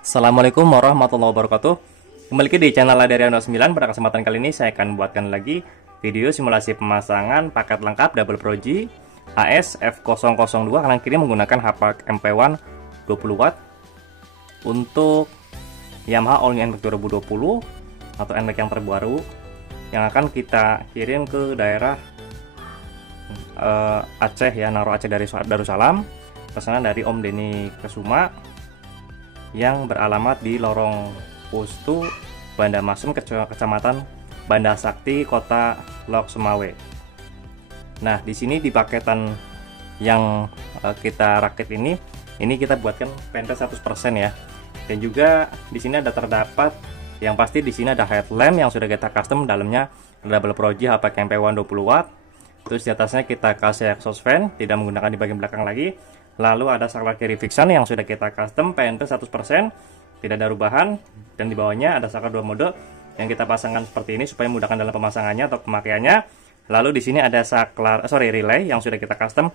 Assalamualaikum warahmatullahi wabarakatuh. Kembali lagi di channel Ladariano 9. Pada kesempatan kali ini saya akan buatkan lagi video simulasi pemasangan paket lengkap Double Pro G AS F002 kanan kiri menggunakan HPAC MP1 20 watt untuk Yamaha All New NMAX 2020 atau NMAX yang terbaru yang akan kita kirim ke daerah Aceh ya, Naro Aceh dari Darussalam. Pesanan dari Om Denny Kesuma yang beralamat di Lorong Pustu, Banda Masum, Kecamatan Banda Sakti, Kota Lok Sumawe. Nah, di sini di paketan yang kita rakit ini kita buatkan pentas 100% ya. Dan juga di sini ada terdapat yang pasti di sini ada headlamp yang sudah kita custom, dalamnya Double Pro G HPAC MP1 20 watt. Terus di atasnya kita kasih exhaust fan, tidak menggunakan di bagian belakang lagi. Lalu ada saklar kiri fiction yang sudah kita custom PNP 100%, tidak ada rubahan. Dan di bawahnya ada saklar 2 mode yang kita pasangkan seperti ini supaya memudahkan dalam pemasangannya atau pemakaiannya. Lalu di sini ada relay yang sudah kita custom.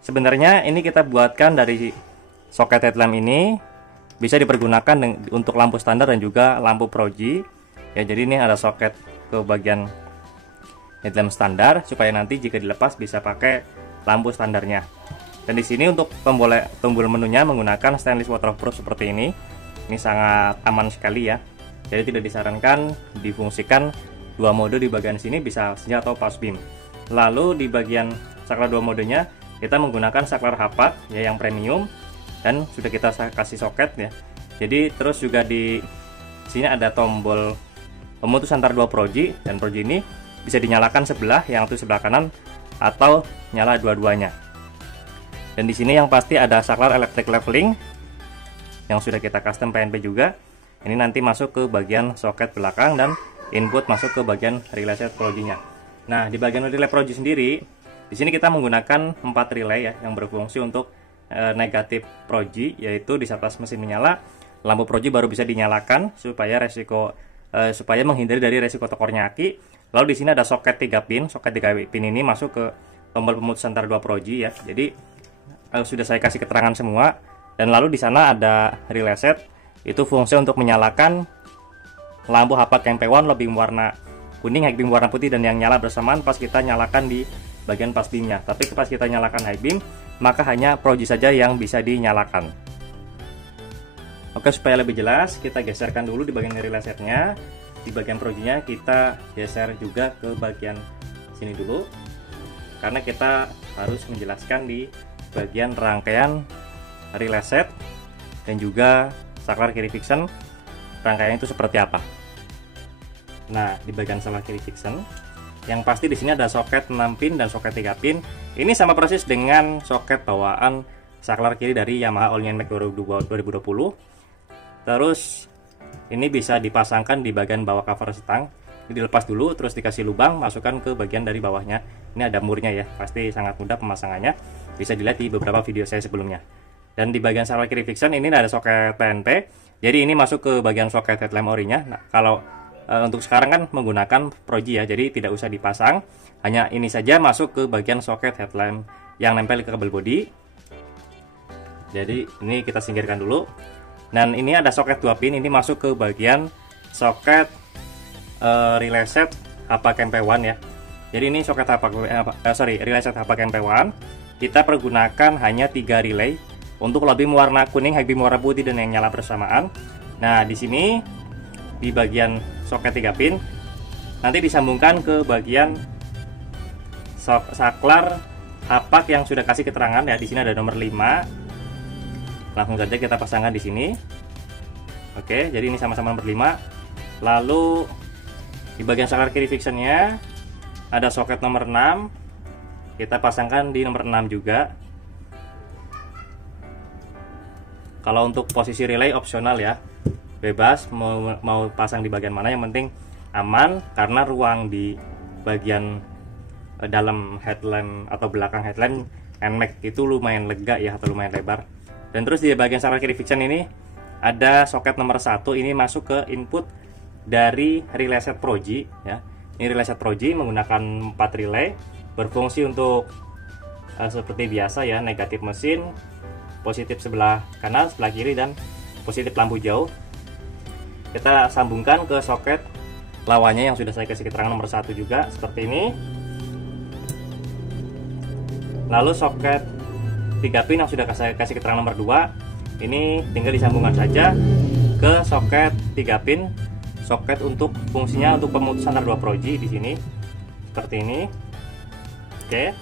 Sebenarnya ini kita buatkan dari soket headlamp ini, bisa dipergunakan untuk lampu standar dan juga lampu Pro G. Ya, jadi ini ada soket ke bagian headlamp standar supaya nanti jika dilepas bisa pakai lampu standarnya. Dan di sini untuk tombol menunya menggunakan stainless waterproof seperti ini. Ini sangat aman sekali ya. Jadi tidak disarankan difungsikan 2 mode di bagian sini, bisa senja atau pulse beam. Lalu di bagian saklar 2 modenya kita menggunakan saklar HPAC ya yang premium dan sudah kita kasih soket ya. Jadi terus juga di sini ada tombol pemutus antara 2 Pro G, dan Pro G ini bisa dinyalakan sebelah, yang itu sebelah kanan atau nyala dua-duanya. Dan di sini yang pasti ada saklar electric leveling yang sudah kita custom PNP juga. Ini nanti masuk ke bagian soket belakang dan input masuk ke bagian relay set Pro G-nya. Nah, di bagian relay Pro G sendiri, di sini kita menggunakan 4 relay ya yang berfungsi untuk negatif Pro G, yaitu di atas mesin menyala, lampu Pro G baru bisa dinyalakan supaya supaya menghindari dari resiko tekornya aki. Lalu di sini ada soket 3 pin. Soket 3 pin ini masuk ke tombol pemutus antara 2 Pro G ya. Jadi sudah saya kasih keterangan semua. Dan lalu di sana ada relay set, itu fungsi untuk menyalakan lampu HPAC MP1 low beam warna kuning, high beam warna putih, dan yang nyala bersamaan pas kita nyalakan di bagian pass beamnya. Tapi pas kita nyalakan high beam, maka hanya Pro G saja yang bisa dinyalakan. Oke, supaya lebih jelas kita geserkan dulu di bagian relay setnya. Di bagian Pro G-nya kita geser juga ke bagian sini dulu, karena kita harus menjelaskan di bagian rangkaian relay set dan juga saklar kiri fiction rangkaiannya itu seperti apa. Nah, di bagian saklar kiri fiction yang pasti di sini ada soket 6 pin dan soket 3 pin. Ini sama persis dengan soket bawaan saklar kiri dari Yamaha All New NMAX 2020. Terus ini bisa dipasangkan di bagian bawah cover stang. Ini dilepas dulu, terus dikasih lubang, masukkan ke bagian dari bawahnya. Ini ada murnya ya, pasti sangat mudah pemasangannya. Bisa dilihat di beberapa video saya sebelumnya. Dan di bagian saklar kiri fiction ini ada soket PNP. Jadi ini masuk ke bagian soket headlamp orinya. Nah, kalau untuk sekarang kan menggunakan Pro G ya, jadi tidak usah dipasang. Hanya ini saja masuk ke bagian soket headlamp yang nempel ke kabel bodi. Jadi ini kita singkirkan dulu. Dan ini ada soket 2 pin, ini masuk ke bagian soket relay set HPAC MP1 ya. Jadi ini soket relay set HPAC MP1. Kita pergunakan hanya 3 relay untuk low beam warna kuning, high beam warna putih, dan yang nyala bersamaan. Nah, di sini di bagian soket 3 pin nanti disambungkan ke bagian saklar HPAC yang sudah kasih keterangan ya. Di sini ada nomor 5. Langsung saja kita pasangkan di sini. Oke, jadi ini sama-sama nomor 5. Lalu di bagian saklar kiri fictionnya ada soket nomor 6. Kita pasangkan di nomor 6 juga. Kalau untuk posisi relay opsional ya, bebas mau pasang di bagian mana, yang penting aman, karena ruang di bagian dalam headlamp atau belakang headlamp NMAX itu lumayan lega ya, atau lumayan lebar. Dan terus di bagian saklar kiri fiction ini ada soket nomor 1. Ini masuk ke input dari relay set Pro G ya. Ini relay set Pro G menggunakan 4 relay, berfungsi untuk seperti biasa ya, negatif mesin, positif sebelah kanan, sebelah kiri, dan positif lampu jauh. Kita sambungkan ke soket lawannya yang sudah saya kasih keterangan nomor 1 juga seperti ini. Lalu soket 3 pin yang sudah saya kasih keterangan nomor 2 ini tinggal disambungkan saja ke soket 3 pin, soket untuk fungsinya untuk pemutus antara 2 proji di sini seperti ini. Oke.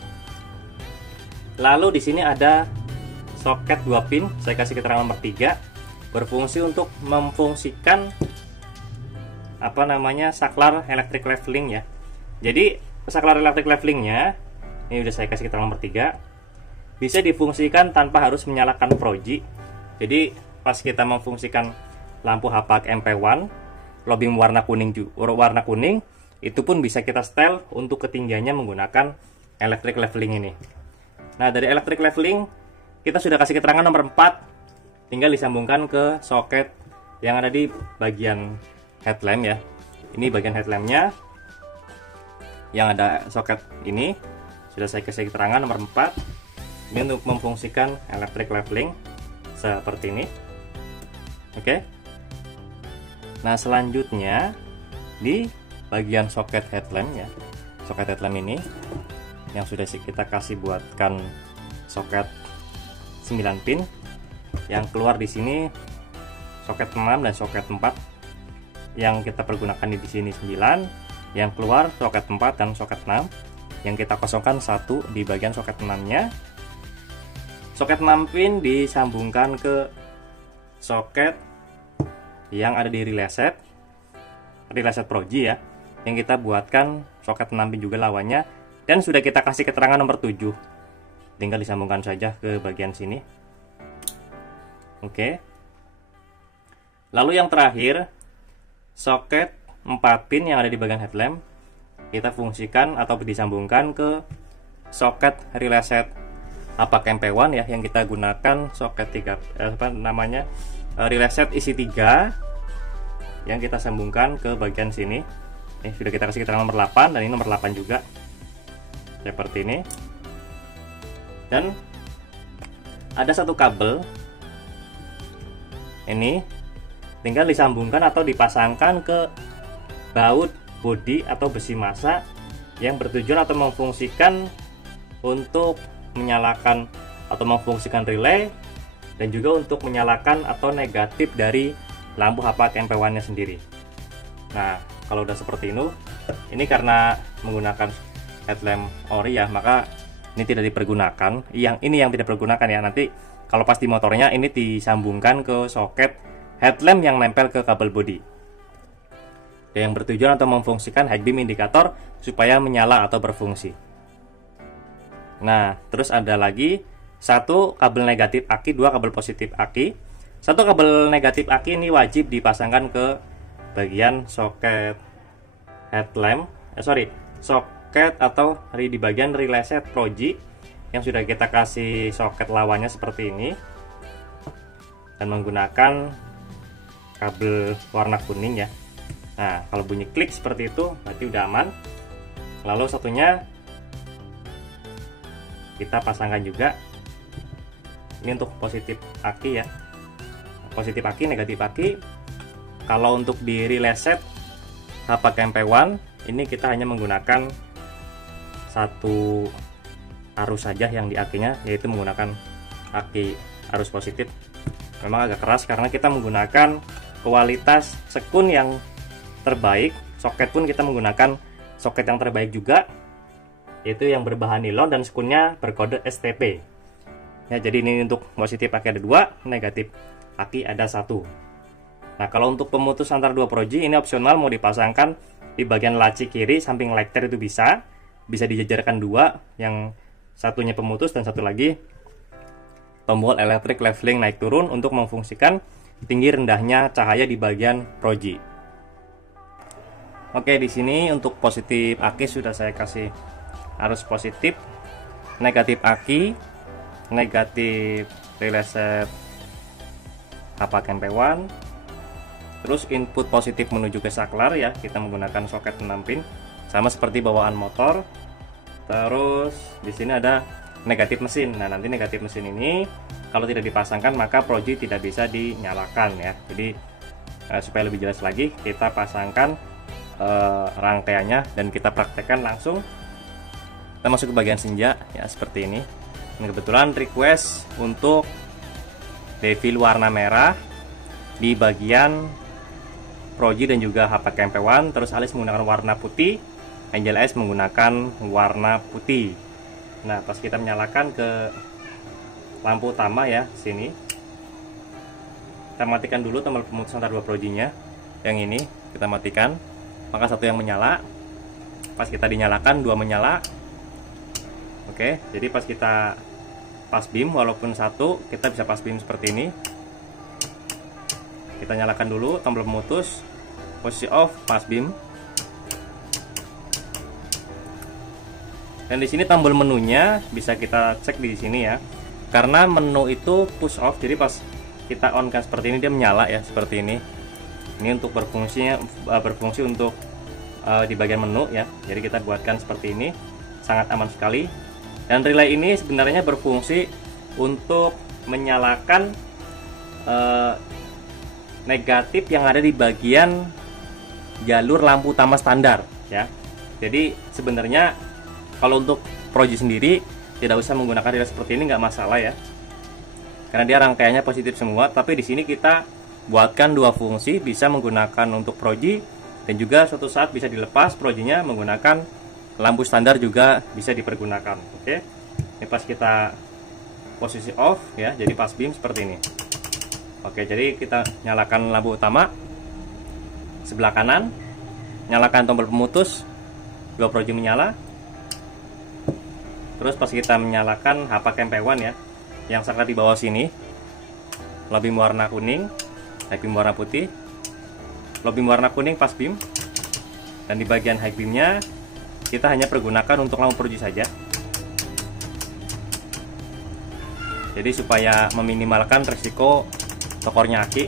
Lalu di sini ada soket 2 pin, saya kasih keterangan nomor 3, berfungsi untuk memfungsikan saklar electric leveling ya. Jadi saklar electric levelingnya ini udah saya kasih keterangan nomor 3, bisa difungsikan tanpa harus menyalakan proji. Jadi pas kita memfungsikan lampu HPAC MP1 low beam warna kuning itu pun bisa kita setel untuk ketinggiannya menggunakan electric leveling ini. Nah, dari electric leveling kita sudah kasih keterangan nomor 4, tinggal disambungkan ke soket yang ada di bagian headlamp ya. Ini bagian headlampnya yang ada soket ini sudah saya kasih keterangan nomor 4. Ini untuk memfungsikan electric leveling seperti ini. Oke. Nah, selanjutnya di bagian soket headlamp ya. Soket headlamp ini yang sudah kita kasih buatkan soket 9 pin. Yang keluar di sini soket 6 dan soket 4. Yang kita pergunakan di sini 9, yang keluar soket 4 dan soket 6. Yang kita kosongkan 1 di bagian soket 6-nya. Soket 6 pin disambungkan ke soket yang ada di relay set proji ya, yang kita buatkan soket 6 pin juga lawannya, dan sudah kita kasih keterangan nomor 7. Tinggal disambungkan saja ke bagian sini. Oke. Lalu yang terakhir, soket 4 pin yang ada di bagian headlamp kita fungsikan atau disambungkan ke soket relay set HPAC MP1 ya, yang kita gunakan soket relay set isi 3 yang kita sambungkan ke bagian sini. Ini sudah kita kasih keterangan nomor 8 dan ini nomor 8 juga seperti ini. Dan ada satu kabel ini tinggal disambungkan atau dipasangkan ke baut bodi atau besi massa yang bertujuan atau memfungsikan untuk menyalakan atau memfungsikan relay, dan juga untuk menyalakan atau negatif dari lampu HPAC MP1 nya sendiri. Nah, kalau udah seperti ini karena menggunakan headlamp ori ya, maka ini tidak dipergunakan. Yang ini yang tidak dipergunakan ya, nanti kalau pas di motornya ini disambungkan ke soket headlamp yang nempel ke kabel bodi, yang bertujuan atau memfungsikan high beam indikator supaya menyala atau berfungsi. Nah, terus ada lagi satu kabel negatif aki, dua kabel positif aki. Satu kabel negatif aki ini wajib dipasangkan ke bagian soket headlamp, soket atau di bagian relay set proji yang sudah kita kasih soket lawannya seperti ini, dan menggunakan kabel warna kuning ya. Nah, kalau bunyi klik seperti itu berarti udah aman. Lalu satunya kita pasangkan juga. Ini untuk positif aki ya. Positif aki, negatif aki. Kalau untuk di relay set HPAC MP1 ini kita hanya menggunakan satu arus saja yang di akinya, yaitu menggunakan aki arus positif. Memang agak keras karena kita menggunakan kualitas sekun yang terbaik. Soket pun kita menggunakan soket yang terbaik juga, yaitu yang berbahan nilon dan sekunnya berkode STP ya. Jadi ini untuk positif aki ada 2, negatif aki ada 1. Nah, kalau untuk pemutus antara 2 proji ini opsional, mau dipasangkan di bagian laci kiri samping lighter itu bisa dijajarkan 2, yang satunya pemutus dan satu lagi tombol electric leveling naik turun untuk memfungsikan tinggi rendahnya cahaya di bagian proji. Oke, di sini untuk positif aki sudah saya kasih arus positif, negatif aki, negatif relay set HPAC MP1. Terus input positif menuju ke saklar ya, kita menggunakan soket 6 pin sama seperti bawaan motor. Terus di sini ada negatif mesin. Nah, nanti negatif mesin ini kalau tidak dipasangkan maka proji tidak bisa dinyalakan ya. Jadi supaya lebih jelas lagi, kita pasangkan rangkaiannya dan kita praktekkan langsung. Kita masuk ke bagian senja ya, seperti ini. Dan kebetulan request untuk devil warna merah di bagian proji dan juga HPK MP1, terus Alice menggunakan warna putih, Angel S menggunakan warna putih. Nah, pas kita menyalakan ke lampu utama ya, sini kita matikan dulu tombol pemutus antara dua projinya. Yang ini kita matikan, maka satu yang menyala. Pas kita dinyalakan, dua menyala. Oke, jadi pas kita pas beam, walaupun satu, kita bisa pas beam seperti ini. Kita nyalakan dulu tombol pemutus, posisi off, pas beam. Dan di sini tombol menunya bisa kita cek di sini ya. Karena menu itu push off, jadi pas kita on kan seperti ini dia menyala ya, seperti ini. Ini untuk berfungsi untuk di bagian menu ya. Jadi kita buatkan seperti ini, sangat aman sekali. Dan relay ini sebenarnya berfungsi untuk menyalakan negatif yang ada di bagian jalur lampu utama standar ya. Jadi sebenarnya kalau untuk proji sendiri tidak usah menggunakan relay seperti ini, nggak masalah ya, karena dia rangkaiannya positif semua. Tapi di sini kita buatkan dua fungsi, bisa menggunakan untuk proji dan juga suatu saat bisa dilepas projinya menggunakan lampu standar juga bisa dipergunakan. Oke, ini pas kita posisi off ya, jadi pas beam seperti ini. Oke, jadi kita nyalakan lampu utama sebelah kanan, nyalakan tombol pemutus, dua proji menyala. Terus pas kita menyalakan HPK MP1 ya, yang sangat di bawah sini, low beam warna kuning, high beam warna putih, low beam warna kuning pas beam, dan di bagian high beamnya kita hanya pergunakan untuk lampu proji saja. Jadi supaya meminimalkan resiko tokornya aki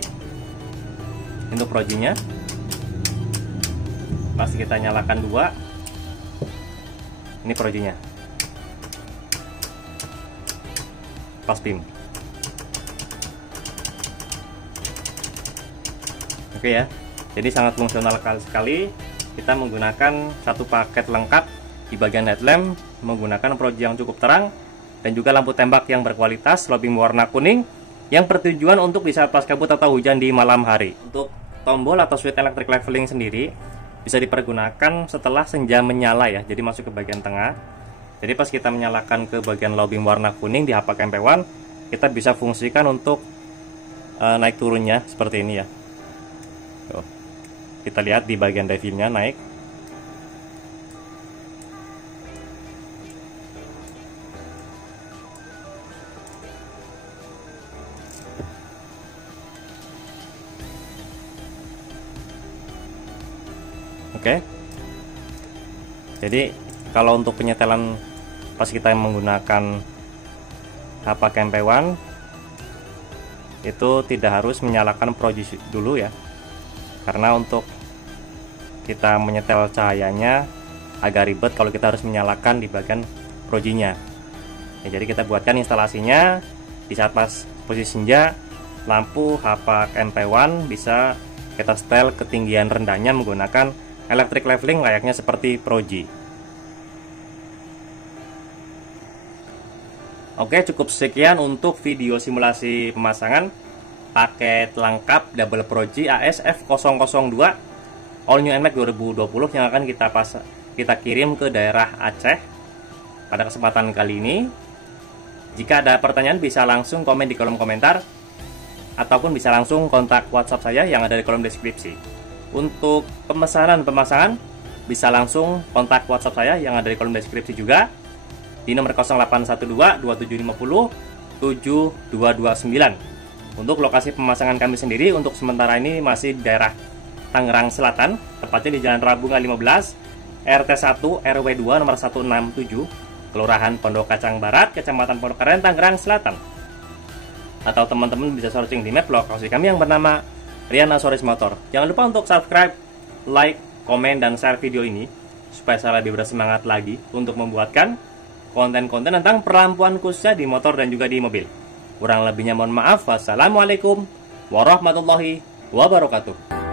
untuk projinya. Pas kita nyalakan dua, ini projinya pas beam. Oke ya, jadi sangat fungsional sekali. Kita menggunakan satu paket lengkap di bagian headlamp, menggunakan proji yang cukup terang dan juga lampu tembak yang berkualitas, low beam warna kuning yang bertujuan untuk di saat pas kabut atau hujan di malam hari. Untuk tombol atau switch electric leveling sendiri bisa dipergunakan setelah senja menyala ya, jadi masuk ke bagian tengah. Jadi pas kita menyalakan ke bagian low beam warna kuning di HPK MP1, kita bisa fungsikan untuk naik turunnya seperti ini ya. Tuh. Kita lihat di bagian devilnya naik. Oke. Jadi kalau untuk penyetelan pas kita menggunakan HPK MP1 itu tidak harus menyalakan proji dulu ya, karena untuk kita menyetel cahayanya agak ribet kalau kita harus menyalakan di bagian projinya ya. Jadi kita buatkan instalasinya di saat pas posisi senja, lampu HPK MP1 bisa kita setel ketinggian rendahnya menggunakan electric leveling layaknya seperti proji. Oke, cukup sekian untuk video simulasi pemasangan paket lengkap double proji AS F002 All New NMAX 2020 yang akan kita kirim ke daerah Aceh pada kesempatan kali ini. Jika ada pertanyaan bisa langsung komen di kolom komentar ataupun bisa langsung kontak WhatsApp saya yang ada di kolom deskripsi. Untuk pemesanan pemasangan bisa langsung kontak WhatsApp saya yang ada di kolom deskripsi juga di nomor 0812 2750 7229. Untuk lokasi pemasangan kami sendiri untuk sementara ini masih di daerah Tangerang Selatan, tepatnya di Jalan Rabungan 15, RT 1 RW 2 nomor 167, Kelurahan Pondok Kacang Barat, Kecamatan Pondok Aren, Tangerang Selatan. Atau teman-teman bisa searching di map lokasi kami yang bernama Rian Asoris Motor. Jangan lupa untuk subscribe, like, komen, dan share video ini supaya saya lebih bersemangat lagi untuk membuatkan konten-konten tentang perlampuan khususnya di motor dan juga di mobil. Kurang lebihnya mohon maaf. Wassalamualaikum warahmatullahi wabarakatuh.